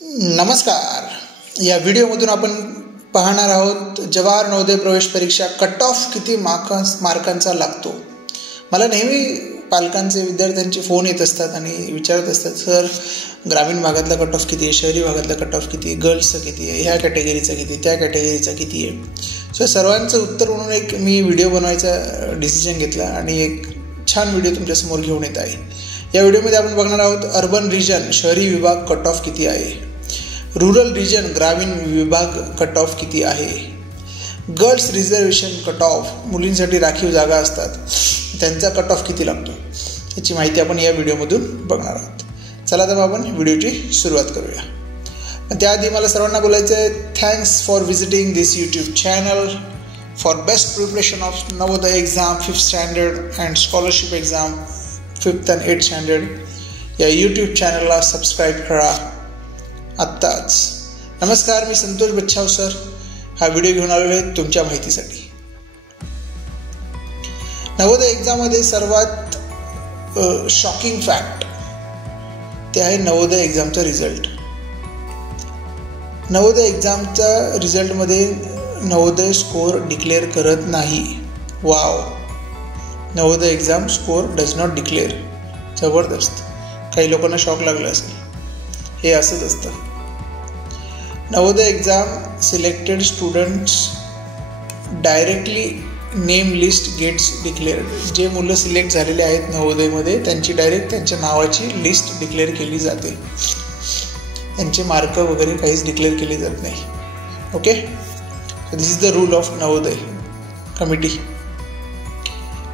नमस्कार. या व्हिडिओमधून आपण पाहणार आहोत जवाहर नवोदय प्रवेश परीक्षा कट ऑफ किती मार्कांचा लागतो. मला नेहमी पालकांचे विद्यार्थ्यांचे फोन येत असतात आणि विचारत असतात, सर ग्रामीण भागातला कट ऑफ किती आहे, शहरी भागातला कट ऑफ किती आहे, गर्ल्सचं किती आहे, ह्या कॅटेगरीचा किती, त्या कॅटेगरीचा किती आहे. सो सर्वांचं उत्तर म्हणून एक मी व्हिडिओ बनवायचा डिसिजन घेतला आणि एक छान व्हिडिओ तुमच्यासमोर घेऊन येत आहे. या व्हिडिओमध्ये आपण बघणार आहोत अर्बन रिजन शहरी विभाग कट ऑफ किती आहे, रूरल रिजन ग्रामीण विभाग कट ऑफ किती आहे, गर्ल्स रिझर्वेशन कट ऑफ मुलींसाठी राखीव जागा असतात त्यांचा कट ऑफ किती लागतो, याची माहिती आपण या व्हिडिओमधून बघणार आहोत. चला तर आपण व्हिडिओची सुरुवात करूया. त्याआधी मला सर्वांना बोलायचं आहे, thanks for visiting this YouTube channel for best preparation of Navodaya exam 5th standard and scholarship exam 5th and 8th standard. या यूट्यूब चॅनलला सबस्क्राईब करा आत्ताच. नमस्कार, मी संतोष बच्छाव सर हा व्हिडिओ घेऊन आलेलो आहे तुमच्या माहितीसाठी. नवोदय एक्झाममध्ये सर्वात शॉकिंग फॅक्ट ते आहे नवोदय एक्झामचा रिझल्ट. नवोदय एक्झामच्या रिझल्टमध्ये नवोदय स्कोअर डिक्लेअर करत नाही. Wow, Navodaya exam score does not declare. जबरदस्त. काही लोकांना शॉक लागला असेल. हे असंच असतं. Navodaya exam selected students directly name list gets declared. जे मुलं सिलेक्ट झालेले आहेत नवोदयमध्ये त्यांची डायरेक्ट त्यांच्या नावाची लिस्ट डिक्लेअर केली जाते. त्यांचे मार्क वगैरे काहीच डिक्लेअर केले जात नाही. Okay, this is the rule of Navodaya committee.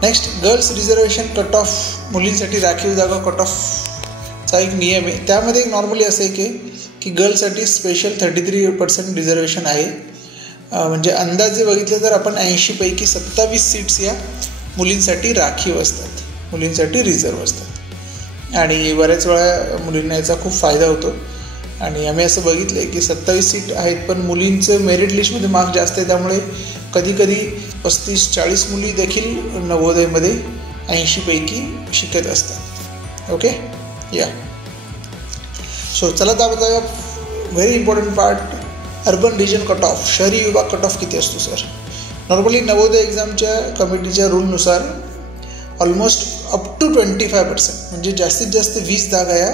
Next, girls reservation cut off मुलींसाठी राखीव जागा कट ऑफचा एक नियम आहे. त्यामध्ये नॉर्मली असं आहे की गर्ल्ससाठी स्पेशल 33% रिझर्वेशन आहे. म्हणजे अंदाजे बघितलं तर आपण 80 पैकी 27 सीट्स या मुलींसाठी राखीव असतात, मुलींसाठी रिझर्व असतात. आणि बऱ्याच वेळा मुलींना याचा खूप फायदा होतो. आणि आम्ही असं बघितलं आहे की 27 सीट आहेत पण मुलींचं मेरिट लिस्टमध्ये मार्क जास्त आहे. त्यामुळे कधीकधी 35-40 मुली देखील नवोदयमध्ये 80 पैकी शिकत असतात. ओके, या सो चला तर बघा very important part, urban region cut off शहरी विभाग कट ऑफ किती असतो सर. नॉर्मली नवोदय एक्झामच्या कमिटीच्या रूलनुसार ऑलमोस्ट अप टू 25% म्हणजे जास्तीत जास्त 20 जागा या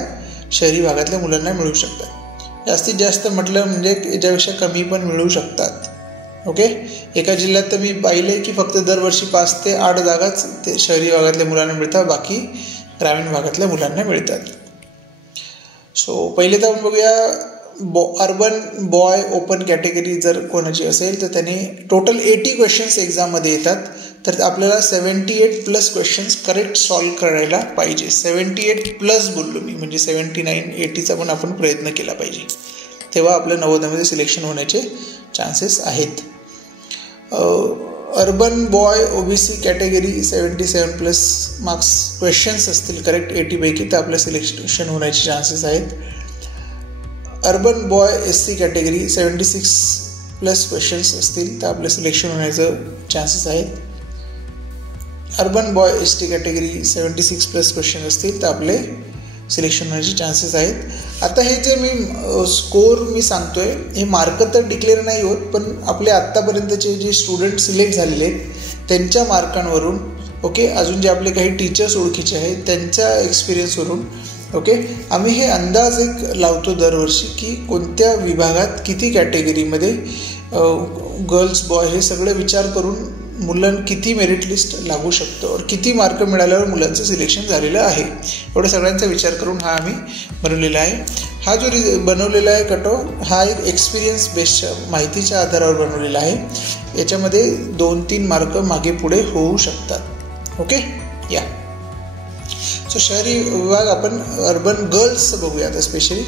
शहरी भागातल्या मुलांना मिळू शकतात. जास्तीत जास्त म्हटलं म्हणजे याच्यापेक्षा कमी पण मिळू शकतात. ओके, एका जिल्ह्यात तर मी पाहिलं आहे की फक्त दरवर्षी 5 ते 8 जागाच ते शहरी भागातल्या मुलांना मिळतात, बाकी ग्रामीण भागातल्या मुलांना मिळतात. सो पहिले तर आपण बघूया अर्बन बॉय ओपन कॅटेगरी जर कोणाची असेल तर त्याने टोटल 80 क्वेश्चन्स एक्झाममध्ये येतात. तर आपल्याला 78+ क्वेश्चन्स करेक्ट सॉल्व करायला पाहिजे. 78+ बोललो मी, म्हणजे 79-80चा पण आपण प्रयत्न केला पाहिजे. तेव्हा आपल्या नवोदयमध्ये सिलेक्शन होण्याचे चान्सेस आहेत. Urban boy OBC category 77+ marks questions असतील करेक्ट 80 पैकी तर आपलं सिलेक्शन होण्याचे चान्सेस आहेत. Urban boy SC category 76+ questions असतील तर आपलं सिलेक्शन होण्याचं चान्सेस आहेत. Urban boy ST category 76+ question असतील तर आपले सिलेक्शन होण्याचे चान्सेस आहेत. आता हे जे मी स्कोअर मी सांगतो आहे हे मार्क तर डिक्लेअर नाही होत, पण आपले आत्तापर्यंतचे जे स्टुडंट सिलेक्ट झालेले आहेत त्यांच्या मार्कांवरून, ओके, अजून जे आपले काही टीचर्स ओळखीचे आहेत त्यांच्या एक्सपिरियन्सवरून, ओके, आम्ही हे अंदाज एक लावतो दरवर्षी की कोणत्या विभागात किती कॅटेगरीमध्ये गर्ल्स बॉय हे सगळं विचार करून मुलांना किती मेरिट लिस्ट लागू शकतो और किती मार्क मिळाल्यावर मुलांचं सिलेक्शन झालेलं आहे, एवढं सगळ्यांचा विचार करून हा आम्ही बनवलेला आहे. हा जो बनवलेला आहे कट ऑफ हा एक एक्सपिरियन्स बेस्डच्या माहितीच्या आधारावर बनवलेला आहे. याच्यामध्ये 2-3 मार्क मागे पुढे होऊ शकतात. ओके, या सो शहरी विभाग आपण अर्बन गर्ल्स बघूया. आता स्पेशली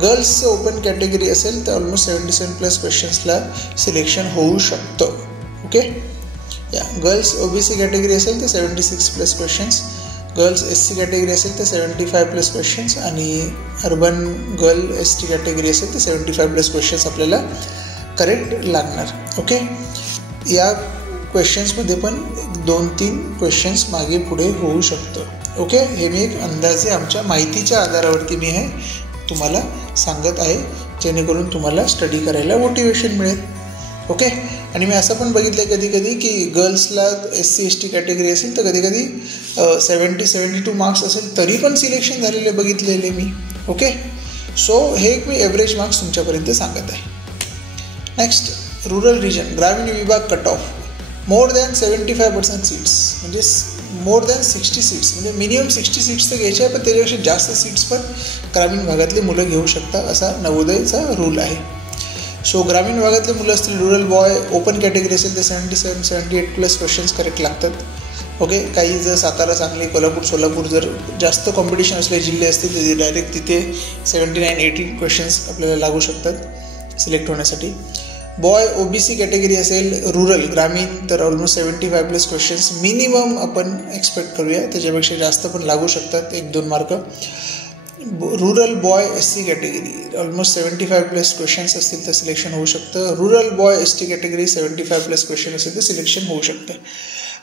गर्ल्सचं ओपन कॅटेगरी असेल तर ऑलमोस्ट 77+ क्वेश्चन्सला सिलेक्शन होऊ शकतं. ओके, या गर्ल्स OBC कॅटेगरी असेल तर 76+ क्वेश्चन्स, गर्ल्स SC कॅटेगरी असेल तर 75+ क्वेश्चन्स आणि अर्बन गर्ल ST कॅटेगरी असेल तर 75+ क्वेश्चन्स आपल्याला करेक्ट लागणार. ओके, या क्वेश्चन्समध्ये पण 2-3 क्वेश्चन्स मागे पुढे होऊ शकतं. ओके, हे मी एक अंदाजे आमच्या माहितीच्या आधारावरती मी हे तुम्हाला सांगत आहे, जेणेकरून तुम्हाला स्टडी करायला मोटिवेशन मिळेल. ओके. आणि मी असं पण बघितलं आहे कधी कधी की गर्ल्सला SC ST कॅटेगरी असेल तर कधी कधी 70-72 मार्क्स असेल तरी पण सिलेक्शन झालेले बघितलेले मी. ओके. सो हे एक मी ॲव्हरेज मार्क्स तुमच्यापर्यंत सांगत आहे. नेक्स्ट, रूरल रिजन ग्रामीण विभाग cut of more than 75% seats, म्हणजे मोर दॅन 60 सीट्स, म्हणजे मिनिमम 60 सीट्स तर घ्यायचे आहे, पण त्याच्यापेक्षा जास्त सीट्स पण ग्रामीण भागातले मुलं घेऊ शकतात असा नवोदयचा रूल आहे. सो ग्रामीण भागातले मुलं असतील, रूरल बॉय ओपन कॅटेगरी असेल तर 77-78+ क्वेश्चन्स करेक्ट लागतात. ओके. काही जर सातारा, सांगली, कोल्हापूर, सोलापूर जर जास्त कॉम्पिटिशन असले जिल्हे असतील तर डायरेक्ट तिथे 79-80 क्वेश्चन्स आपल्याला लागू शकतात सिलेक्ट होण्यासाठी. बॉय OBC कॅटेगरी असेल, रूरल ग्रामीण, तर ऑलमोस्ट 75+ क्वेश्चन्स मिनिमम आपण एक्सपेक्ट करूया, त्याच्यापेक्षा जास्त पण लागू शकतात 1-2 mark. Rural boy SC category almost 75+ questions असतील तर सिलेक्शन होऊ शकतं. Rural boy ST category 75+ question असेल तर सिलेक्शन होऊ शकतं.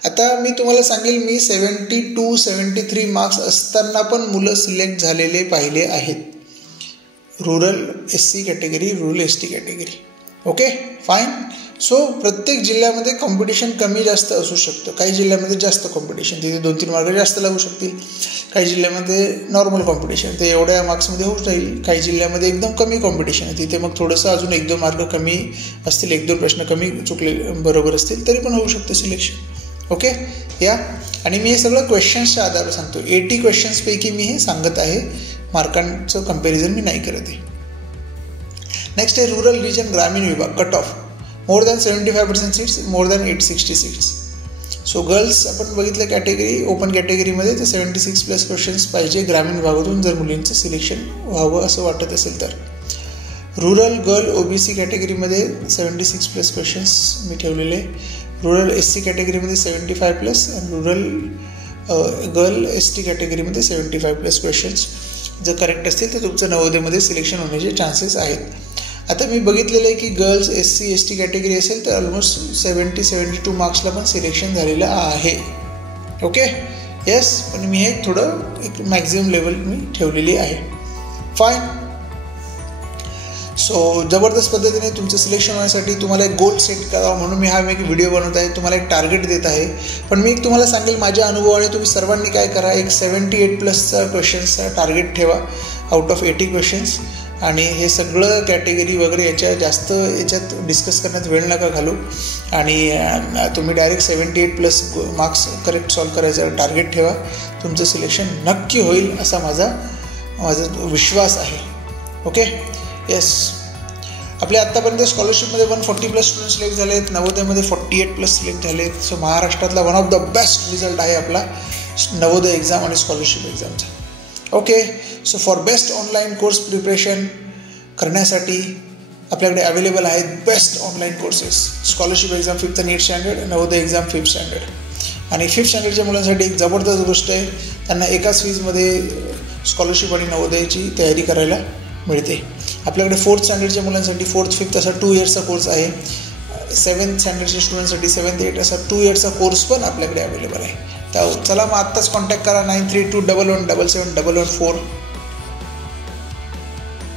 आता मी तुम्हाला सांगेल, मी 72-73 मार्क्स असताना पण मुलं सिलेक्ट झालेले पाहिले आहेत. Rural SC category, rural ST category. Okay, fine. So प्रत्येक जिल्ह्यामध्ये कॉम्पिटिशन कमी जास्त असू शकतं. काही जिल्ह्यामध्ये जास्त कॉम्पिटिशन, तिथे 2-3 मार्क जास्त लागू शकतील. काही जिल्ह्यामध्ये नॉर्मल कॉम्पिटिशन, ते एवढ्या मार्क्समध्ये होऊ जाईल. काही जिल्ह्यामध्ये एकदम कमी कॉम्पिटिशन आहे, तिथे मग थोडंसं अजून 1-2 मार्क कमी असतील, 1-2 प्रश्न कमी चुकले बरोबर असतील तरी पण होऊ शकतं सिलेक्शन. ओके. या आणि मी हे सगळं क्वेश्चन्सच्या आधारे सांगतो. 80 क्वेश्चन्सपैकी मी हे सांगत आहे, मार्कांचं कंपॅरिझन मी नाही करत आहे. नेक्स्ट आहे रूरल रिजन ग्रामीण विभाग cut of more than 75% seats, more than 860 seats. So girls आपण बघितलं कॅटेगरी, ओपन कॅटेगरीमध्ये तर 76+ क्वेश्चन्स पाहिजे ग्रामीण भागातून जर मुलींचं सिलेक्शन व्हावं असं वाटत असेल तर. रूरल गर्ल OBC कॅटेगरीमध्ये 76+ क्वेश्चन्स मी ठेवलेले. रूरल SC कॅटेगरीमध्ये 75+ आणि रूरल गर्ल ST कॅटेगरीमध्ये 75+ क्वेश्चन्स जर करेक्ट असतील तर तुमचं नवोदयमध्ये सिलेक्शन होण्याचे चान्सेस आहेत. आता मी बघितलेलं आहे की गर्ल्स SC ST कॅटेगरी असेल तर ऑलमोस्ट 70-72 मार्क्सला पण सिलेक्शन झालेलं आहे. ओके. येस, पण मी हे थोडं एक मॅक्झिमम लेवल मी ठेवलेली आहे. फाईन. सो जबरदस्त पद्धतीने तुमचं सिलेक्शन होण्यासाठी तुम्हाला एक गोल सेट करावा म्हणून मी हा एक व्हिडिओ बनवत आहे, तुम्हाला एक टार्गेट देत आहे. पण मी तुम्हाला सांगेल माझ्या अनुभवाने तुम्ही सर्वांनी काय करा, एक 78+ क्वेश्चन्सचा टार्गेट ठेवा आउट ऑफ 80 क्वेश्चन्स. आणि हे सगळं कॅटेगरी वगैरे याच्यात डिस्कस करण्यात वेळ नका घालू आणि तुम्ही डायरेक्ट 78+ मार्क्स करेक्ट सॉल्व करायचा टार्गेट ठेवा. तुमचं सिलेक्शन नक्की होईल असा माझा विश्वास आहे. ओके. येस, आपले आत्तापर्यंत स्कॉलरशिपमध्ये 140+ स्टुडंट सिलेक्ट झाले आहेत, नवोदयमध्ये 48+ सिलेक्ट झाले आहेत. सो महाराष्ट्रातला one of the best result आहे आपला नवोदय एक्झाम आणि स्कॉलरशिप एक्झामचा. Okay. So for best online course preparation करण्यासाठी आपल्याकडे अवेलेबल आहेत best online courses. Scholarship exam 5th आणि 8th standard, Navodaya exam 5th standard. आणि 5th स्टँडर्डच्या मुलांसाठी एक जबरदस्त गोष्ट आहे, त्यांना एकाच फीजमध्ये स्कॉलरशिप आणि नवोदयाची तयारी करायला मिळते. आपल्याकडे 4th स्टँडर्डच्या मुलांसाठी 4th, 5th असा 2 इयर्सचा कोर्स आहे. 7th स्टँडर्डच्या स्टुडंटसाठी 7th, 8th असा 2 इयर्सचा कोर्स पण आपल्याकडे अवेलेबल आहे. तर चला मग आत्ताच कॉन्टॅक्ट करा 9321171714